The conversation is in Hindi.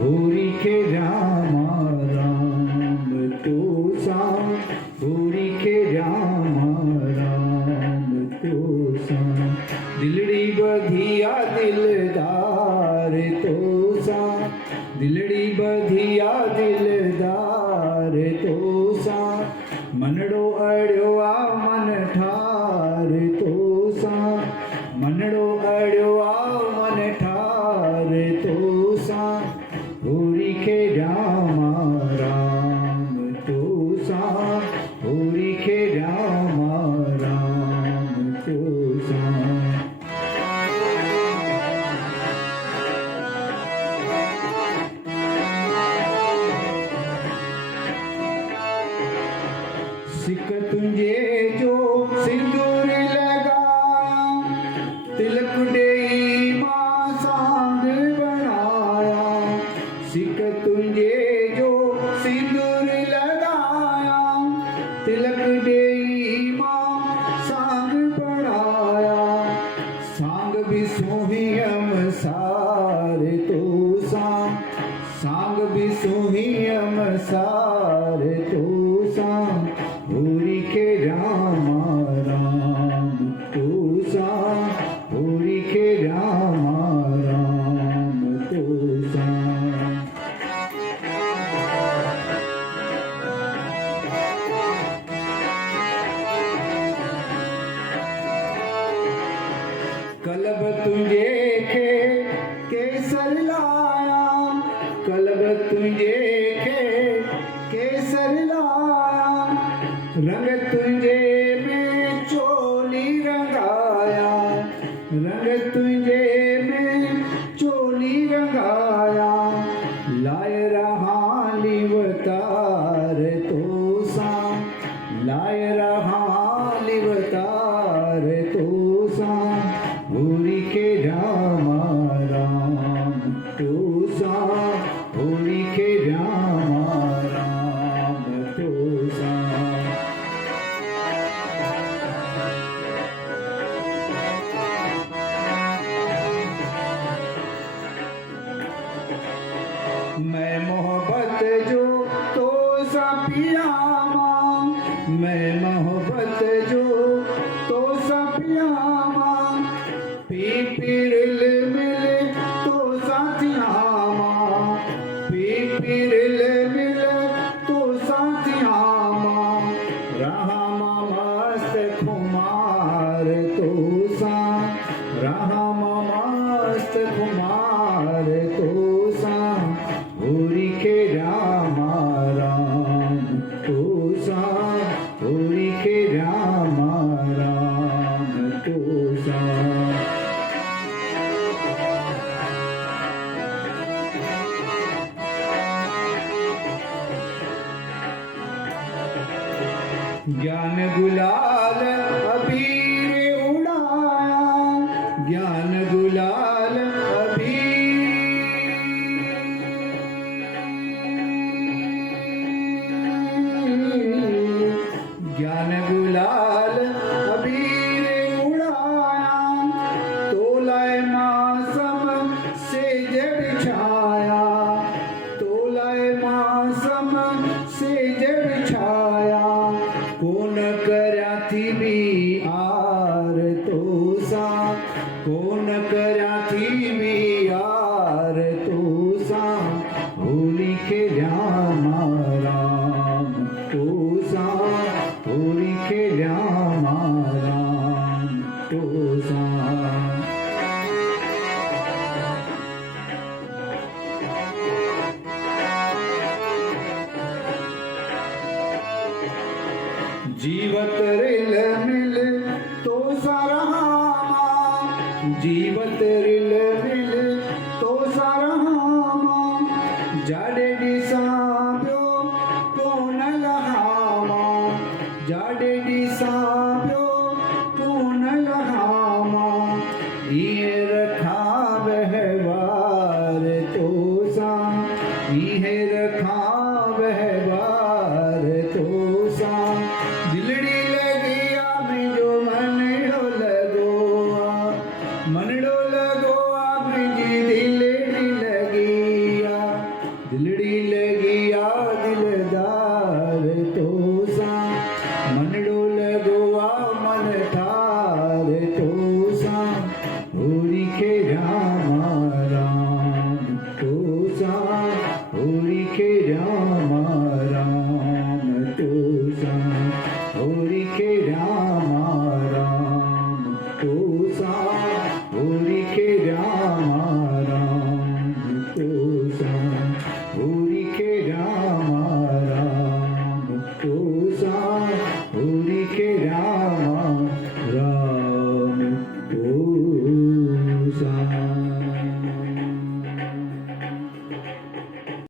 होरी के रामा राम तो सा होरी के रामा राम तो सा दिलड़ी बधिया दिलदार तो सा दिलड़ी बधिया दिलदार तो सा मनड़ो अड़ो आ मन ठार तो सा मनड़ो अड़ो आ मन ठार तो सा होरी के रामा राम तो सा होरी के रामा राम तो सा सिक तुझे जो सिंदूर लगाया तिलक देई मां सांग बनाया सिक तुझे जो सिंदूर लगाया तिलक देई मां सांग बनाया सांग भी सोहियम सारे तो सांग भी सोहियम सारे तो होरी के रामा राम तो सा होरी के रामा राम तो सा कलब तुझे के केसर लाया कलब तुझे के केसर लाया रंग तुझे में चोली रंगाया रंग तुझे में चोली रंगाया लाय रहा लिवतार तो सा लाय रहा लिवतार तो सा होरी के रामा राम तो सा होरी के रामा राम तो सा मैं मोहब्बत जो तो सा पियामा मैं मोहब्बत जो तो सा पियामा पी पिरल मिले तो साथियामा पी पिरल मिले तो साथियामा रहा मस्त कुमार तो सा रहा मस्त कुमार तो सा होरी के रामा राम तो सा होरी के रामा राम तो सा ज्ञान गुलाल अबीर उड़ाया ज्ञान गुलाल ज्ञान गुलाल अबीर उड़ाया तोलाए मासम से जब छाया तोलाए मासम से जब छाया कौन करया थी भी आर तो सा कौन करया थी भी आर तो सा होरी के रामा राम तो सा होरी के रामा राम तो सा जीवत रिल मिल तो सारामा जीवत रिल मिल तो सारामा जाडे दिसाब्यो कोन लहामा जाडे दिसाब्यो कोन लहामा ये रखा व्यवहार तो सा ये